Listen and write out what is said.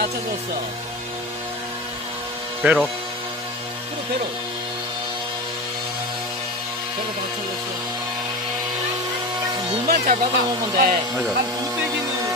다 찾았어. 배로. 그래, 배로. 배로 다 찾았어. 물만 잘 받아먹으면 돼. 맞아. 한 두세 개는